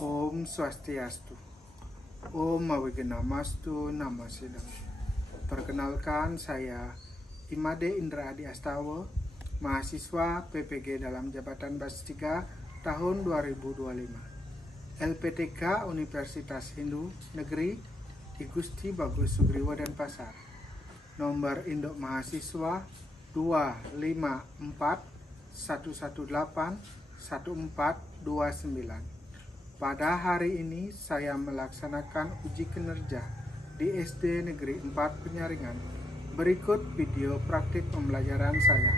Om Swastiastu. Om Mawigenamastu Namasidam. Perkenalkan, saya Imade Indra Adi Astawa, mahasiswa PPG dalam Jabatan Bas 3 tahun 2025. LPTK Universitas Hindu Negeri I Gusti Bagus Sugriwo Denpasar. Nomor induk mahasiswa 254 118 1429. Pada hari ini saya melaksanakan uji kinerja di SD Negeri 4 Penyaringan. Berikut video praktik pembelajaran saya.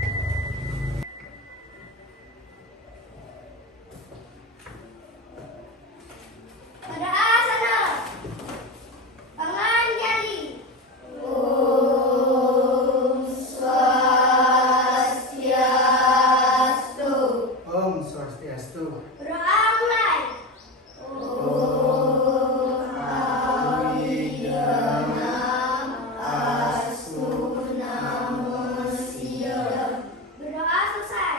Pada asana, tangan jari. Om Swastiastu. Om Swastiastu. Berdoa mulai. Berdoa selesai.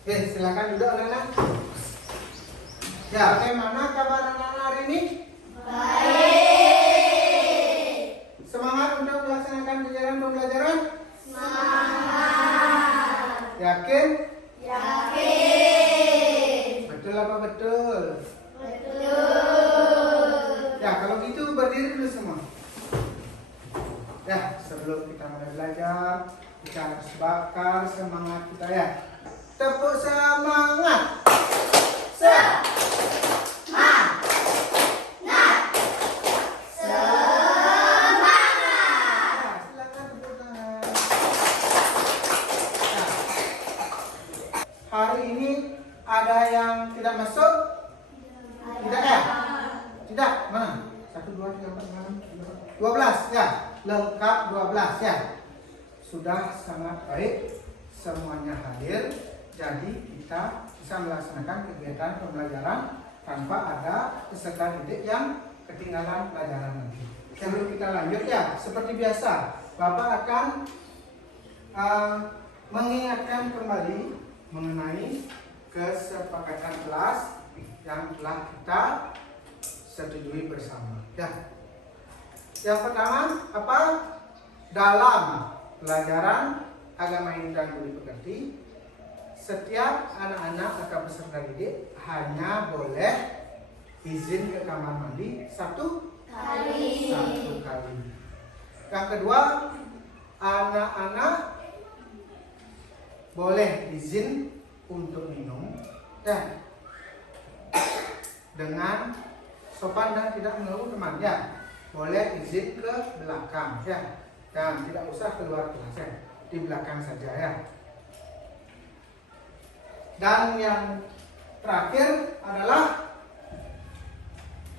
Oke, silakan duduk anak-anak. Ya, bagaimana kabar anak-anak hari ini? Baik. Semangat untuk melaksanakan kegiatan pembelajaran? Semangat. Yakin? Yakin. Betul apa betul? Betul. Ya, kalau gitu berdiri dulu semua. Ya, sebelum kita mulai belajar, kita harus bakar semangat kita ya. Tepuk semangat. Semangat. Ya, silakan tepuk tangan. Ya. Hari ini ada yang tidak masuk? Tidak ya? Tidak, mana? 1, 2, 3, 4, 5, 6, 12 ya. Lengkap 12 ya. Sudah sangat baik, semuanya hadir. Jadi kita bisa melaksanakan kegiatan pembelajaran tanpa ada peserta didik yang ketinggalan pelajaran nanti. Sebelum kita lanjut ya, seperti biasa, Bapak akan mengingatkan kembali mengenai kesepakatan kelas yang telah kita setujui bersama. Ya. Yang pertama apa? Dalam pelajaran agama Hindu dan Budi Pekerti, setiap anak-anak atau peserta didik hanya boleh izin ke kamar mandi satu kali. Yang kedua, anak-anak boleh izin untuk minum ya, dengan sopan dan tidak mengganggu teman ya. Boleh izin ke belakang ya, dan tidak usah keluar kelas ya, di belakang saja ya. Dan yang terakhir adalah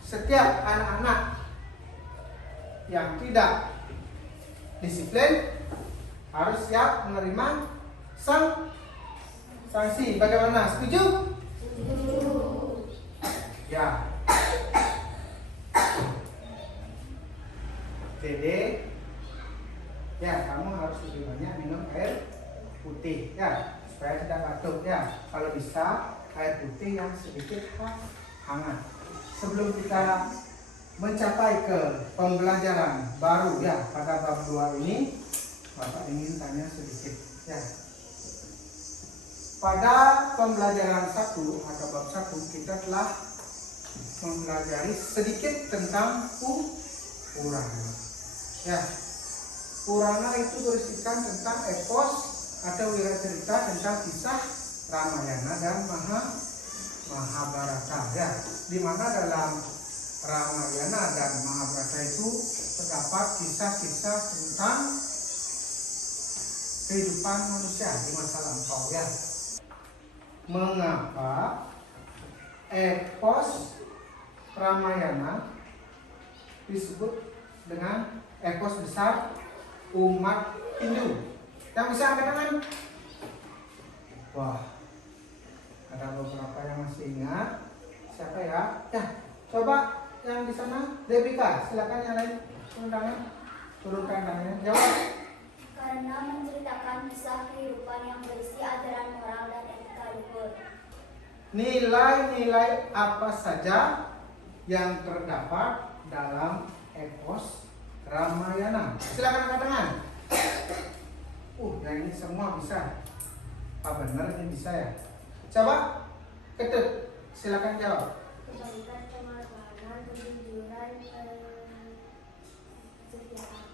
setiap anak-anak yang tidak disiplin harus siap menerima sanksi. Bagaimana? Setuju? Ya. Dede, ya kamu harus lebih banyak minum air putih ya, supaya tidak batuk ya. Kalau bisa air putih yang sedikit hangat. Sebelum kita mencapai ke pembelajaran baru ya pada bab 2 ini, Bapak ingin tanya sedikit ya. Pada pembelajaran 1 atau bab 1 kita telah mempelajari sedikit tentang Purana. Ya, Purana itu berisikan tentang epos atau wiracerita tentang kisah Ramayana dan Mahabharata ya. Di mana dalam Ramayana dan Mahabharata itu terdapat kisah-kisah tentang kehidupan manusia di masa lampau ya. Mengapa epos Ramayana disebut dengan epos besar umat Hindu? Yang bisa angkat tangan? Wah, ada beberapa yang masih ingat. Siapa ya? Ya, coba yang di sana, Debika, silakan yang lain turunkan tangannya. Jawab. Karena menceritakan kisah kehidupan yang berisi ajaran moral dan etika luhur. nilai-nilai apa saja yang terdapat dalam epos Ramayana. Silakan angkat tangan. Yang ini semua bisa. Apa benar ini bisa ya? Coba Ketut, silakan jawab. Kebaikan, kemapanan, kejujuran, kesetiaan.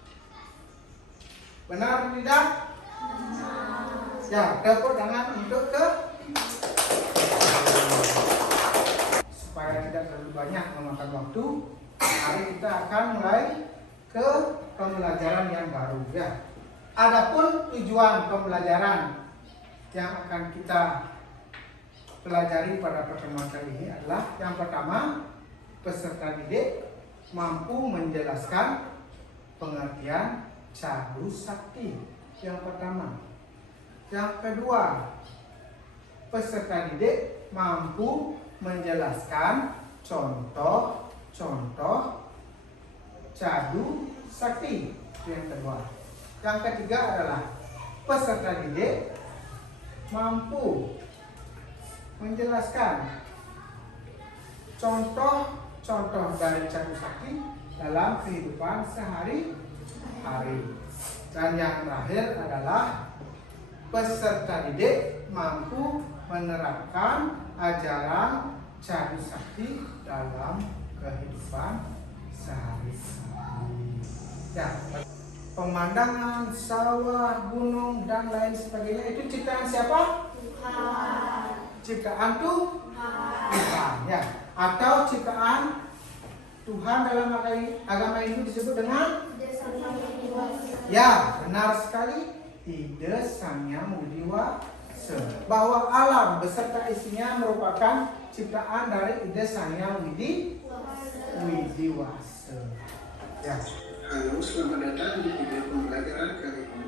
Benar atau tidak? Ya, tepuk tangan untuk ke. Supaya tidak terlalu banyak memakan waktu, hari kita akan mulai ke pembelajaran yang baru ya. Adapun tujuan pembelajaran yang akan kita pelajari pada pertemuan kali ini adalah yang pertama, peserta didik mampu menjelaskan pengertian cadu sakti. Yang pertama. Yang kedua, peserta didik mampu menjelaskan contoh-contoh cadu sakti. Yang kedua. Yang ketiga adalah peserta didik mampu menjelaskan contoh-contoh dari cadu sakti dalam kehidupan sehari-hari. Dan yang terakhir adalah peserta didik mampu menerapkan ajaran cadu sakti dalam kehidupan sehari-hari. Ya, pemandangan sawah, gunung dan lain sebagainya itu ciptaan siapa? Tuhan. Ciptaan Tuhan, ya. Atau ciptaan Tuhan dalam agama Hindu disebut dengan ya, benar sekali. Ide Sang Hyang Widiwasa, bahwa alam beserta isinya merupakan ciptaan dari ide Sang Hyang Widiwasa. Ya. Halo, selamat datang di video pembelajaran kali ini.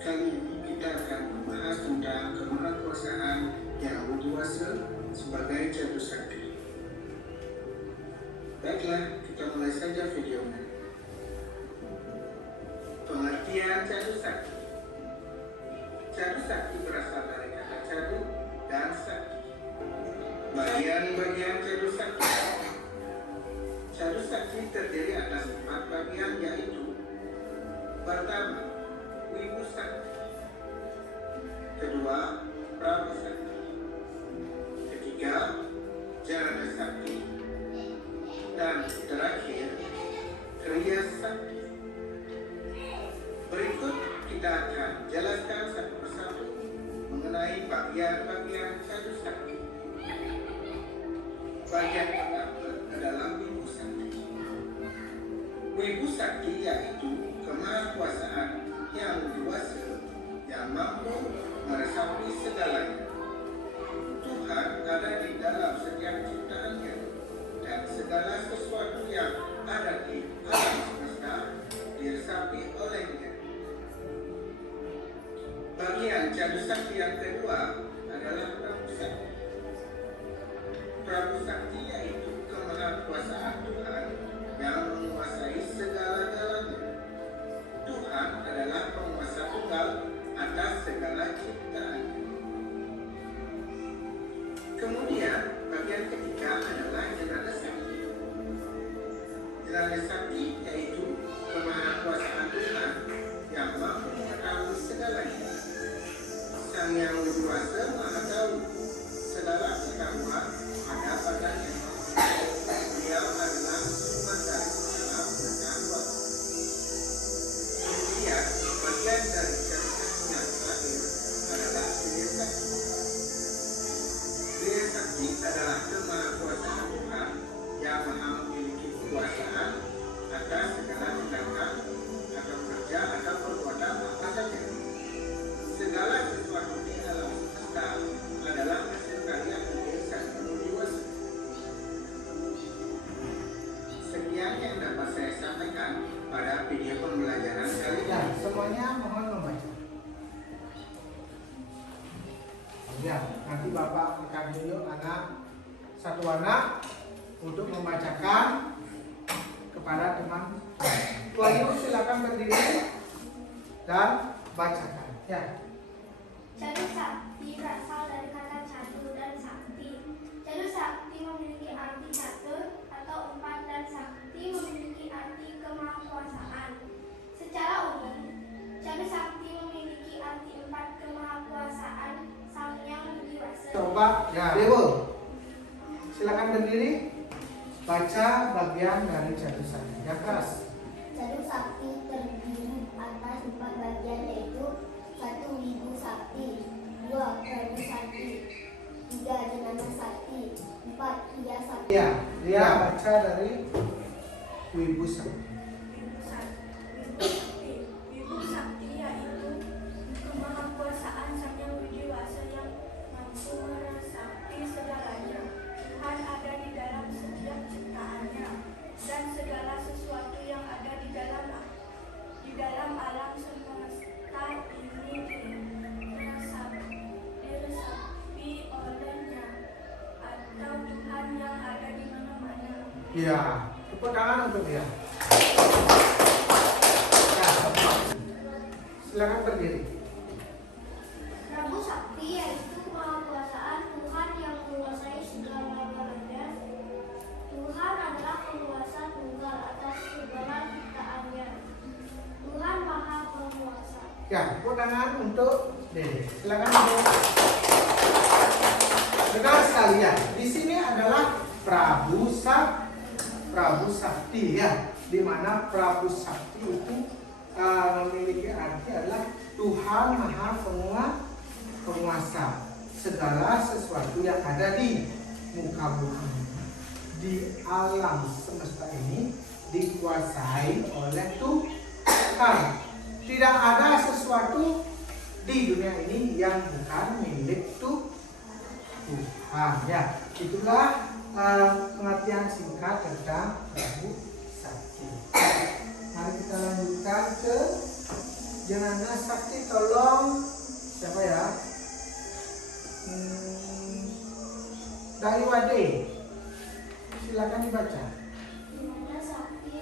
Kali ini kita akan membahas tentang kemahakuasaan Yang Widiwasa sebagai cadu sakti. Baiklah, kita mulai saja videonya. Pengertian cadu sakti. Cadu sakti berasal dari kata cadu dan sakti. Bagian-bagian cadu sakti. Cadu sakti terdiri atas 4 bagian, yaitu: pertama, Wibu sakti; kedua, Prabu sakti; ketiga, Jana sakti; dan terakhir, Kriya sakti. Berikut kita akan jelaskan satu persatu mengenai bagian-bagian cadu sakti. Bagian pertama adalah Wibu sakti. Wibu sakti yaitu kemahakuasaan Yang Widiwasa yang mampu meresapi segalanya. Tuhan ada di dalam setiap ciptaannya, dan segala sesuatu yang ada di alam semesta diresapi olehnya. Bagian cadu sakti yang kedua adalah Prabu sakti. Prabu sakti yaitu kemahakuasaan Tuhan yang menguasai segala-galanya. Tuhan adalah penguasa tunggal atas segala ciptaannya. Kemudian bagian ketiga adalah Jenada sakti. Jenada sakti yaitu kemahakuasaan Tuhan yang mampu mengetahui segalanya. Sang Yang Widiwasa Maha Tahu, segala pengetahuan ada padanya. Beliau adalah sumber dari segala pengetahuan. Kemudian bagian dari cadu sakti yang terakhir adalah Kriya sakti. Kriya sakti adalah kemahakuasaan Tuhan yang maha memiliki kekuasaan atas segala tindakan atau kerja atau perbuatan apa saja. Segala sesuatu di alam semesta adalah hasil karya ide Sang Hyang Widiwasa. Sekian yang dapat saya sampaikan pada video pembelajaran kali Ya, ini. semuanya mohon membaca. Ya, nanti Bapak akan tunjuk satu anak untuk membacakan kepada teman. Tuan Ibu silakan berdiri dan bacakan. Ya. Cadu sakti berasal dari kata cadu dan Bapak Dewo. Silakan berdiri. Baca bagian dari Jadu Sakti. Yang keras. Jadu Sakti terdiri atas 4 bagian, yaitu 1. Wibu Sakti, 2. Prabu Sakti, 3. Jenana Sakti, 4. Kriya Sakti. Ya, dia baca dari Wibu Sakti. Wibu Sakti yaitu kemahakuasaan Sang Yang Widiwasa yang mampu meresapi segalanya. Tuhan ada di dalam setiap ciptaannya, dan segala sesuatu yang ada di dalam alam semesta ini diresapi olehnya, atau Tuhan yang ada di mana-mana. Ya, tepuk tangan untuk dia. Ya, silakan berdiri. Prabu Sakti yaitu kemahakuasaan Tuhan yang menguasai segala galanya. Tuhan adalah penguasa tunggal atas segala ciptaannya. Tuhan Maha Penguasa. Ya, tepuk tangan untuk Dede. Silakan untuk. Saudara sekalian, di sini adalah Prabu Sakti ya, di mana Prabu Sakti itu memiliki arti adalah Tuhan Maha Penguasa segala sesuatu yang ada di muka bumi, di alam semesta ini dikuasai oleh Tuhan. Tidak ada sesuatu di dunia ini yang bukan milik Tuhan ya. Itulah pengertian singkat tentang Prabu Sakti. Mari kita lanjutkan ke Jenana Sakti. Tolong siapa ya? Daiwade. Silakan dibaca. Jenana Sakti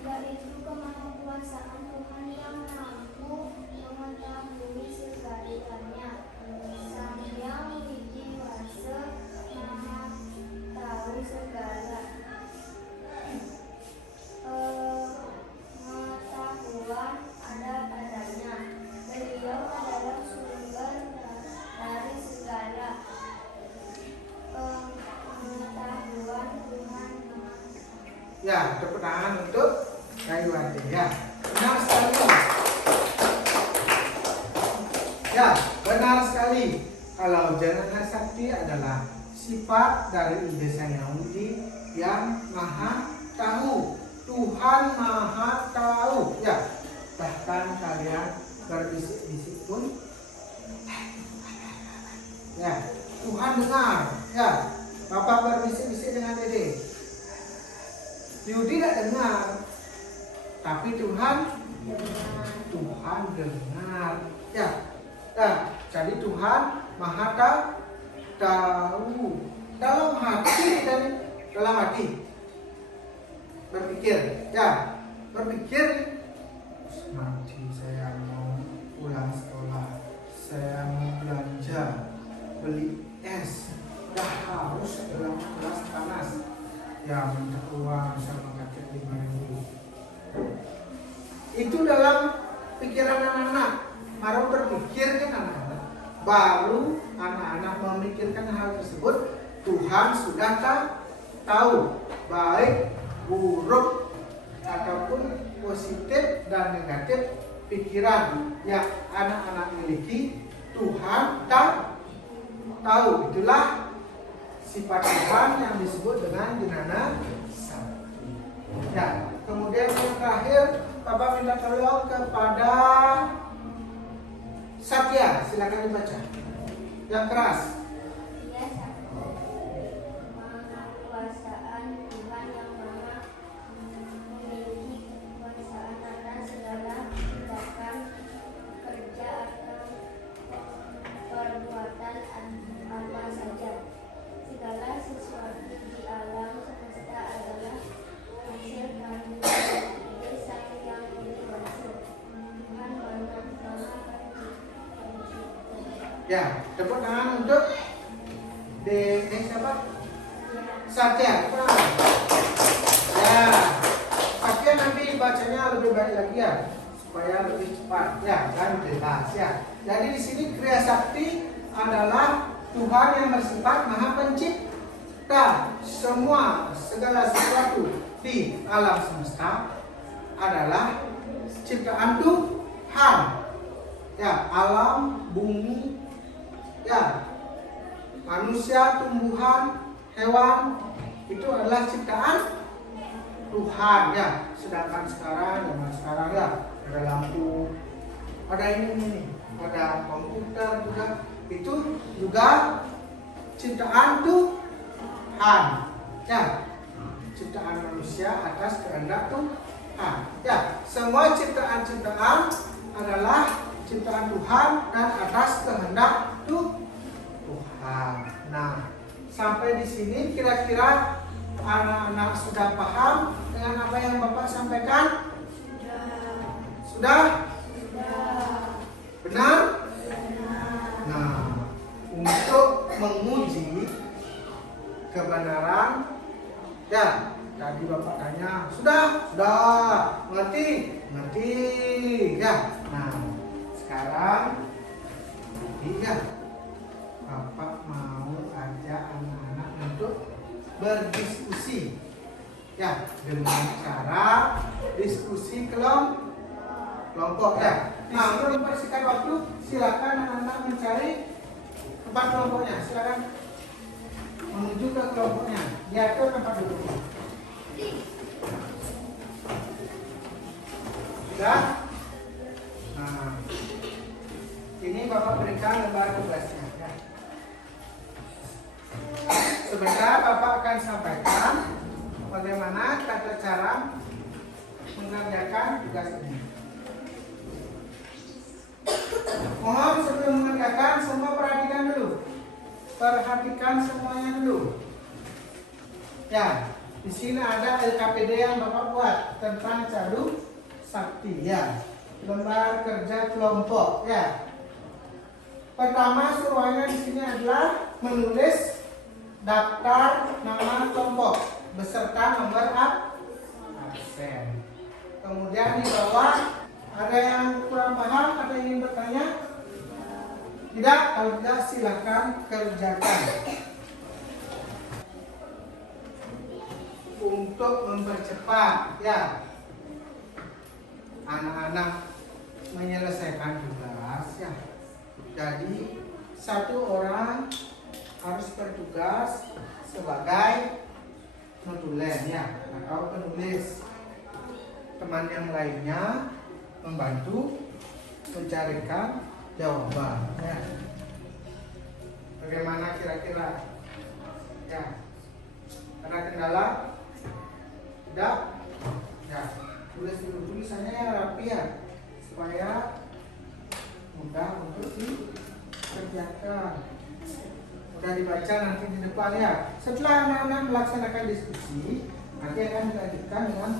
yaitu kemahakuasaan Tuhan yang mampu mengetahui segalanya. Sang Yang Widiwasa Maha tahu segala. Pengetahuan ada padanya. Beliau adalah sumber dari segala pengetahuan Tuhan. Ya, tepuk tangan untuk Daiwade ya. Benar sekali. Ya, benar sekali. Kalau Jenana Sakti adalah sifat dari Ide Sang Yang Widi yang maha tahu. Tuhan maha tahu ya. Bahkan kalian berbisik-bisik pun ya, Tuhan dengar ya. Bapak berbisik-bisik dengan Dede, Yudi tidak dengar, tapi Tuhan dengar ya. Nah, jadi Tuhan maha tahu. Dalam hati berpikir ya, berpikir nanti saya mau pulang sekolah, saya mau belanja, beli es, dah harus dalam kelas panas ya, minta uang sama kakek 5.000. Itu dalam pikiran anak-anak. Baru berpikir kan anak-anak, baru anak-anak memikirkan hal tersebut. Tuhan sudah tahu baik buruk ataupun positif dan negatif pikiran yang anak-anak miliki. Tuhan tahu. Itulah sifat Tuhan yang disebut dengan Jenana Sakti. Ya, kemudian yang terakhir, Bapak minta tolong kepada Satya, silakan dibaca. Yang keras. Dia Sakti, kemahakuasaan Tuhan yang maha memiliki kekuasaan atas segala tindakan, kerja atau perbuatan apa saja. Segala sesuatu di alam semesta adalah hasil kandungan ide Sang Yang Widiwasa. Tuhan Maha Pencipta. Ya, tepuk tangan untuk siapa? Satya. Tepuk tangan. Ya, Satya nanti bacanya lebih baik lagi ya, supaya lebih cepat ya dan jelas ya. Jadi di sini Kriya Sakti adalah Tuhan yang bersifat Maha Pencipta. Segala sesuatu di alam semesta adalah ciptaan Tuhan. Ya, alam, bumi, ya, manusia, tumbuhan, hewan itu adalah ciptaan Tuhan, ya. Sedangkan zaman sekarang ya, ada lampu, ada ini, ada komputer juga, itu juga ciptaan Tuhan, ya. Ciptaan manusia atas kehendak Tuhan, ya. Semua ciptaan-ciptaan adalah ciptaan Tuhan dan atas kehendak Tuhan. Nah, sampai di sini kira-kira anak-anak sudah paham dengan apa yang Bapak sampaikan? Sudah? Benar? Nah, untuk menguji kebenaran, ya, tadi Bapak tanya, sudah, mengerti, ya. Nah, sekarang, ya, Bapak mau ajak anak-anak untuk berdiskusi, ya, dengan cara diskusi kelompok, ya. Nah, untuk mempersingkat waktu, silakan anak-anak mencari tempat kelompoknya. Silakan menuju ke kelompoknya. Diatur tempat duduknya. Sudah? Nah, ini Bapak berikan lembar tugasnya. Ya. Sebentar Bapak akan sampaikan bagaimana tata cara mengerjakan tugas ini. Mohon sebelum mengerjakan semua perhatikan dulu. Perhatikan semuanya dulu. Ya, di sini ada LKPD yang Bapak buat tentang Cadu Sakti, ya. Lembar kerja kelompok, ya. Pertama suruhannya di sini adalah menulis daftar nama kelompok beserta nomor absen. Kemudian di bawah ada yang kurang paham, ada yang ingin bertanya? Tidak? Kalau tidak silakan kerjakan. Untuk mempercepat, ya, anak-anak menyelesaikan tugas, ya. Jadi satu orang harus bertugas sebagai notulen, ya, atau penulis. Teman yang lainnya membantu mencarikan jawaban, ya. Bagaimana kira-kira? Ya. Ada kendala? Tidak? Ya. Tulis dulu tulisannya yang rapi, ya, supaya mudah untuk dikerjakan. Mudah dibaca nanti di depan, ya. Setelah anak-anak melaksanakan diskusi, nanti akan dilanjutkan dengan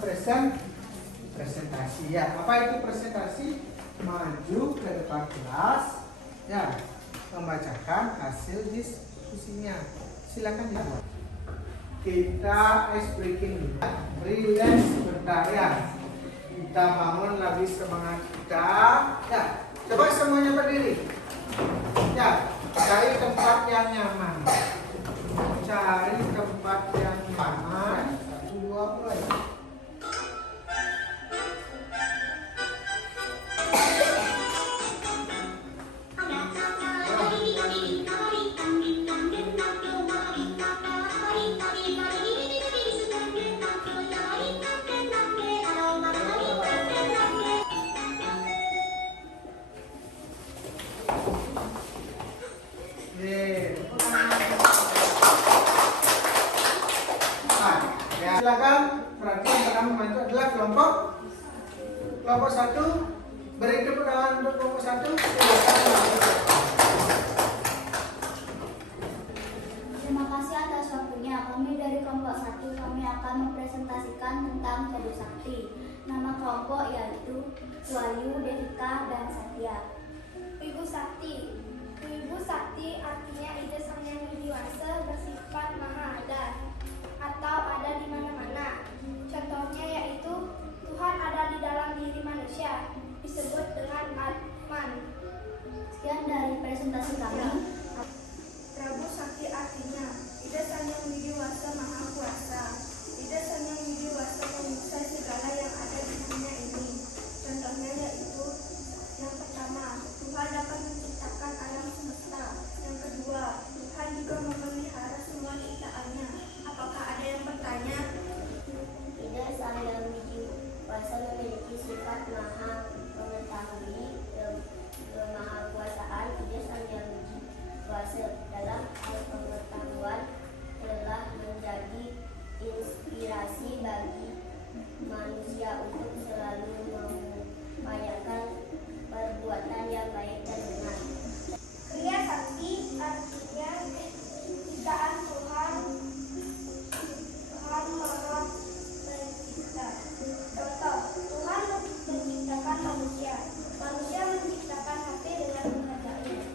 presentasi, ya. Apa itu presentasi? Maju ke depan kelas, ya, membacakan hasil diskusinya. Silakan dibuat. Kita ice breaking dulu. Relax sebentar, ya. Kita bangun lagi semangat kita. Ya, coba semuanya berdiri. Ya, cari tempat yang nyaman. Cari tempat yang nyaman. 1, 2, mulai. Silakan perhatian pertama membantu adalah kelompok 1. Beri tepuk tangan untuk kelompok 1. Terima kasih atas waktunya. Kami dari kelompok 1 kami akan mempresentasikan tentang Cadu Sakti. Nama kelompok yaitu Wahyu, Devika, dan Satya. Wibu Sakti. Wibu Sakti artinya ide sang yang widiwasa bersifat maha ada atau ada di mana-mana. Contohnya yaitu Tuhan ada di dalam diri manusia, disebut dengan Atman. Sekian dari presentasi kami.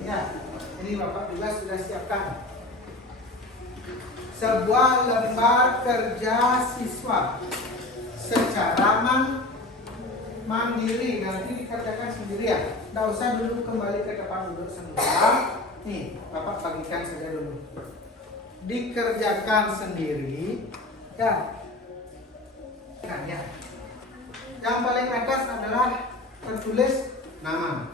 ya. Ini Bapak juga sudah siapkan. Sebuah lembar kerja siswa secara mandiri, nanti dikerjakan sendiri ya. Tidak usah dulu kembali ke depan duduk semula. Nih, Bapak bagikan saja dulu. Dikerjakan sendiri ya. Nah, ya. Yang paling atas adalah tertulis nama.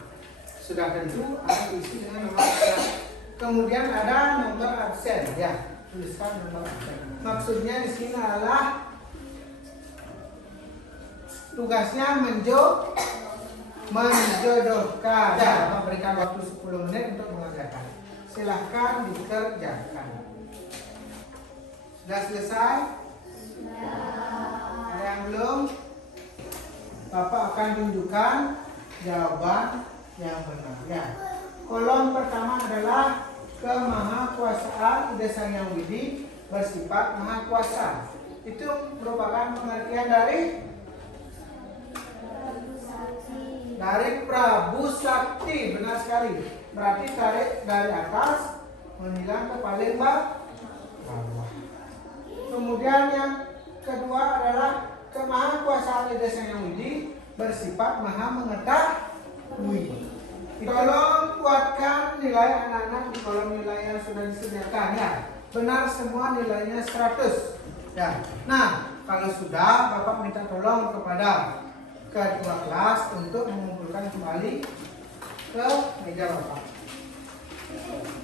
Sudah tentu ada isi dengan nomor absen. Kemudian ada nomor absen ya. Tuliskan nomor absen. Maksudnya di sini adalah tugasnya menjodohkan. Ya, memberikan waktu 10 menit untuk mengerjakan. Silahkan dikerjakan. Sudah selesai? Ada yang belum? Bapak akan tunjukkan jawaban yang benar ya. Kolom pertama adalah kemahakuasaan Ida Sang Hyang Widi bersifat maha kuasa. Itu merupakan pengertian dari Prabu Sakti. Benar sekali. Berarti tarik dari atas menhilang ke paling bawah. Kemudian yang kedua adalah kemahakuasaan Ida Sang Hyang Widi bersifat maha mengetahui. Tolong kuatkan nilai anak-anak di kolom nilai yang sudah disediakan ya. Benar semua nilainya 100 ya. Nah, kalau sudah Bapak minta tolong kepada ketua kelas untuk mengumpulkan kembali ke meja Bapak.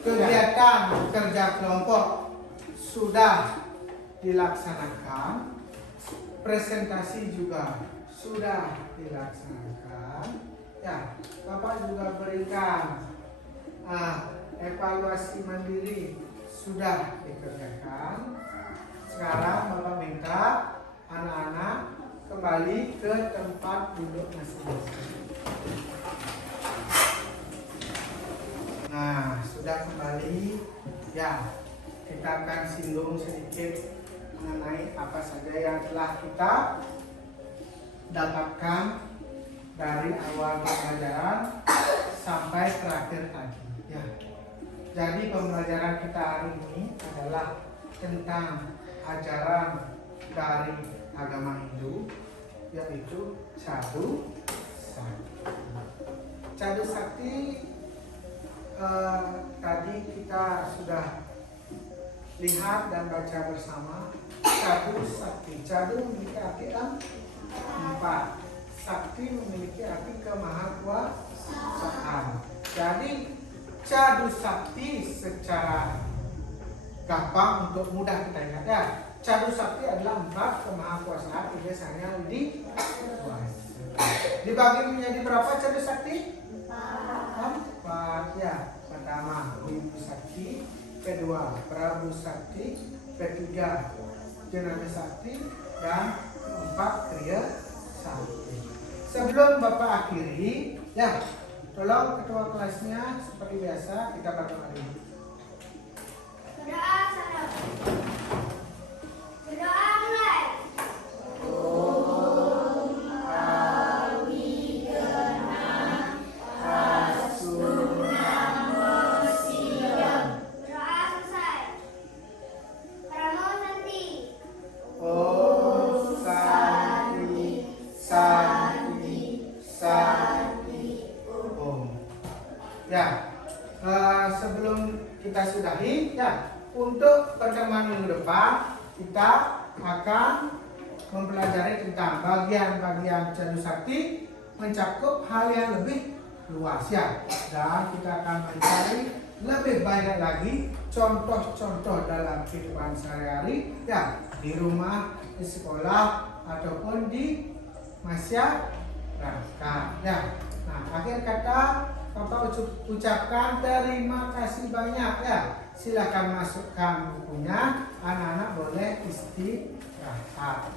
Kegiatan kerja kelompok sudah dilaksanakan, presentasi juga sudah dilaksanakan ya. Bapak juga berikan evaluasi mandiri sudah dikerjakan. Sekarang Bapak minta anak-anak kembali ke tempat duduk masing-masing. Nah, sudah kembali ya. Kita akan singgung sedikit mengenai apa saja yang telah kita dapatkan dari awal pembelajaran sampai terakhir tadi ya. Jadi pembelajaran kita hari ini adalah tentang ajaran dari agama Hindu, yaitu Cadu Sakti. Cadu Sakti tadi kita sudah lihat dan baca bersama. Cadu Sakti. Cadu memiliki arti 4. Sakti memiliki arti kemahakuasaan. Jadi Cadu Sakti secara gampang untuk mudah kita ingat ya. Cadu Sakti adalah 4 kemahakuasaan Ida Sang Hyang Widi. Dibagi menjadi berapa Cadu Sakti? 4 ya. Pertama Wibu Sakti, kedua Prabu Sakti, ketiga Jenana Sakti, dan keempat Kriya Sakti. Sebelum Bapak akhiri, ya, tolong ketua kelasnya seperti biasa kita berdoa dulu. Berdoa sana. Berdoa mulai. Berdoa selesai. Pramo Santi. Om Santi Om. Ya, sebelum kita sudahi, ya, untuk pertemuan minggu depan kita akan mempelajari tentang bagian-bagian Cadu Sakti mencakup hal yang lebih luas ya, dan kita akan mencari lebih banyak lagi contoh-contoh dalam kehidupan sehari-hari ya, di rumah, di sekolah, ataupun di masyarakat ya. Nah, akhir kata Bapak ucapkan terima kasih banyak ya. Silakan masukkan bukunya, anak-anak boleh istirahat.